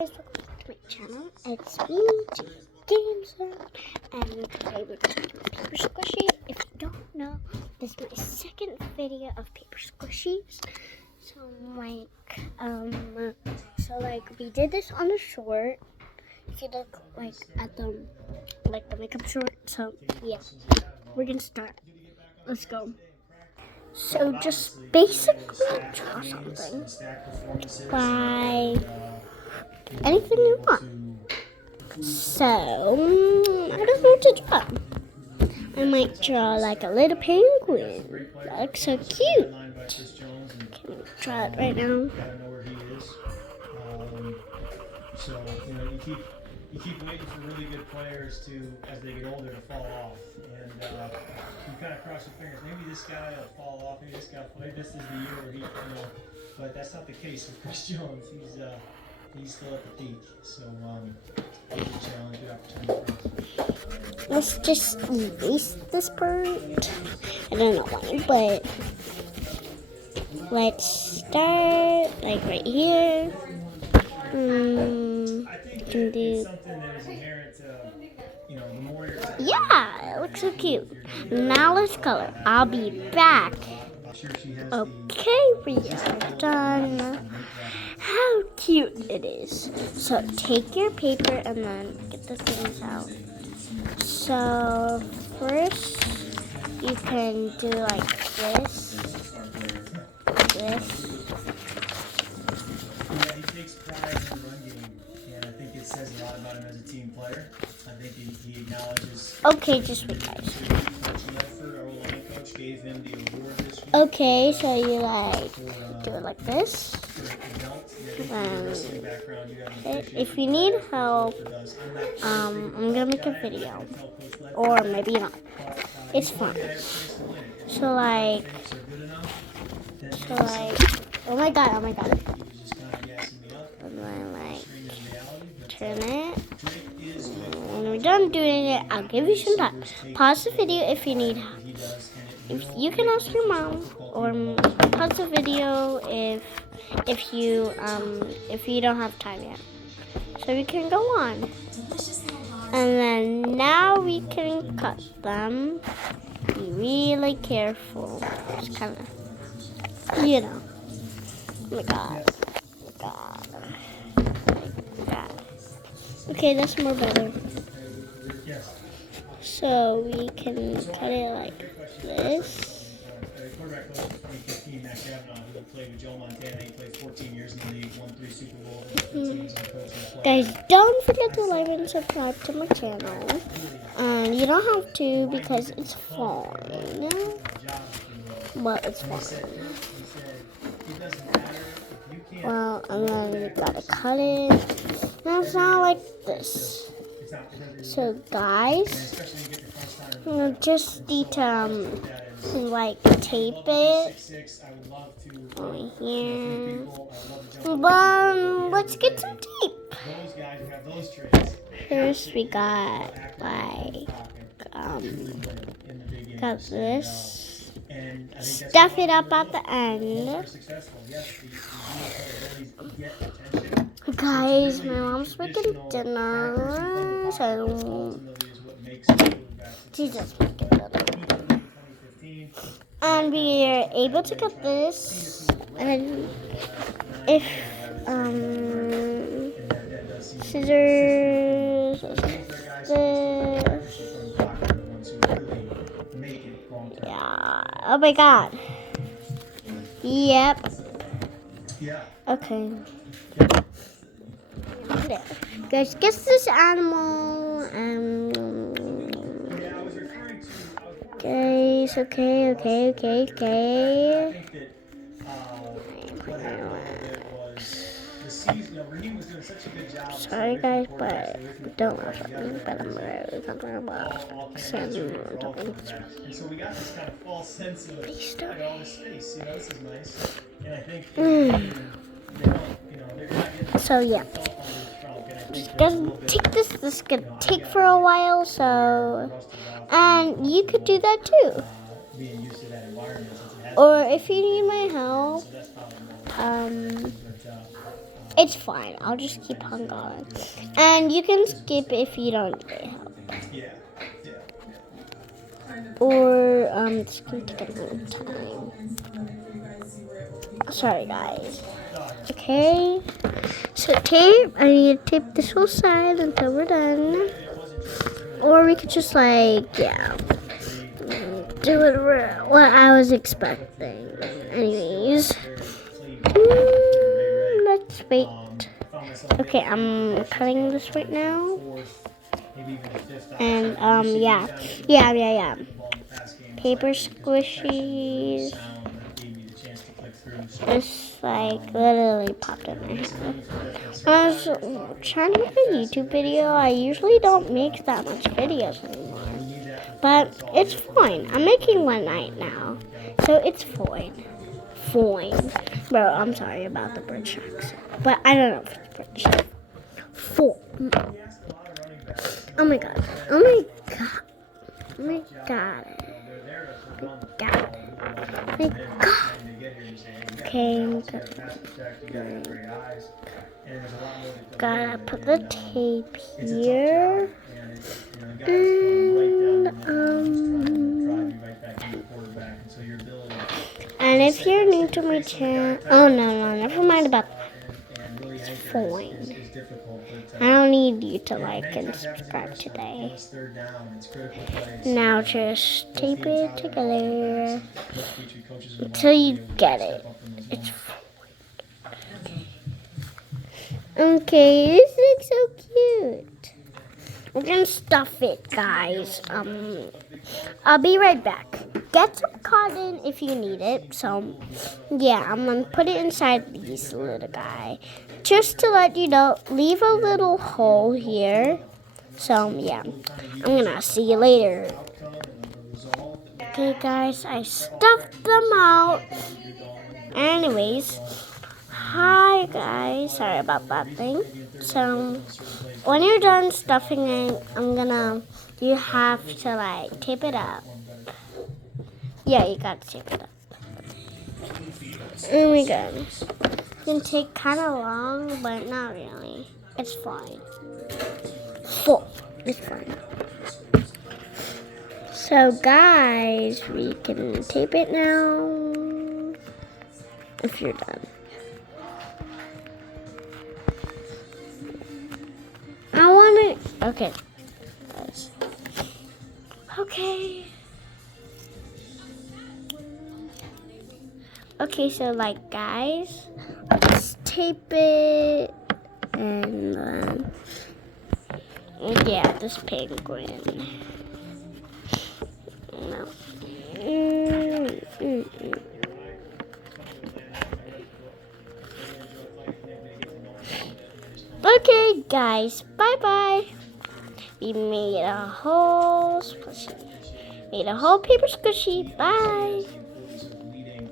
Guys, welcome back to my channel. It's me, Games, and today we're doing Paper Squishies. If you don't know, this is my second video of Paper Squishies. So we did this on a short. If you look at the makeup short. So yeah, we're gonna start. Let's go. So just basically draw something by anything you want. So, I don't know what to draw. I might draw like a little penguin. That looks so cute. Can we draw it right now? So, you keep waiting for really good players to, as they get older, to fall off. And you kind of cross your fingers. Maybe this guy will fall off. Maybe this guy will play. This is the year where he, but that's not the case with Chris Jones. He's still at the peak. So, good challenge, good opportunity for us. Let's just erase this part. I don't know why, but let's start like right here. I think it's something that is inherent to, the more you're... Yeah, it looks so cute. Now let's color. I'll be back. Okay, we are done. How cute it is. So take your paper and then get the things out. So first you can do like this. Yeah, he takes pride in the run game, and I think it says a lot about him as a team player. I think he acknowledges... Okay, just wait, guys. Coach gave him the award this week. Okay, so you do it like this. If you need help, I'm gonna make a video, or maybe not. It's fun. So oh my god. And then turn it. When we're done doing it, I'll give you some time. Pause the video if you need help. If you can ask your mom, or pause the video if you don't have time yet. So we can go on. And then now we can cut them. Be really careful. Just kind of, Oh my god. Okay, that's more better. So we can cut it like this. Guys, don't forget to like and subscribe to my channel. And you don't have to because it's fun. But it's fun. Well, and then we gotta cut it. Now it's not like this. So guys, you just need to tape it over here. Let's get some tape. First we got got this. Stuff it up at the end. Guys, my mom's making dinner, so she's just making dinner. And we are able to cut this, and if scissors, this. Yeah. Oh my god. Yep. Okay. Guys, guess this animal. Guys, okay. Sorry guys, but don't laugh at me, but I'm really talking about Sam. I'm talking and so we got this kind of false sense of all this space, this is nice. And I think so yeah. Just gonna take this. This is gonna take for a while, so and you could do that too. Or if you need my help, It's fine. I'll just keep on going. And you can skip if you don't need help. Yeah. Or it's gonna take a long time. Sorry guys. Okay. So tape, I need to tape this whole side until we're done. Or we could just like, yeah, do it what I was expecting. Anyways. Let's wait. Okay, I'm cutting this right now. And yeah. Paper squishies. It's like literally popped in my head. I was trying to make a YouTube video. I usually don't make that much videos anymore. But it's fine. I'm making one right now. So it's fine. Fine. Bro, I'm sorry about the British accent. But I don't know if it's British. Fine. Oh my god. Oh my god. Oh my god. God. Oh my god. Okay, gotta put the tape here. And if you're new to my channel, oh no, never mind about that. It's fine. I don't need you to like and subscribe today. Now just tape it together until you get it. It's okay, this looks so cute. We're gonna stuff it, guys. I'll be right back. Get some cotton if you need it. So, yeah, I'm gonna put it inside these little guy. Just to let you know, leave a little hole here. So, yeah, I'm gonna see you later. Okay, guys, I stuffed them out. Anyways, hi, guys. Sorry about that thing. So, when you're done stuffing it, you have to, like, tape it up. Yeah, you got to tape it up. Oh my god. It can take kind of long, but not really. It's fine. It's fine. So, guys, we can tape it now. If you're done. I want it. Okay. Okay. Okay, so like, guys, let's tape it, and yeah, this penguin. No. Okay, guys, bye-bye. We made a whole squishy. Made a whole paper squishy. Bye.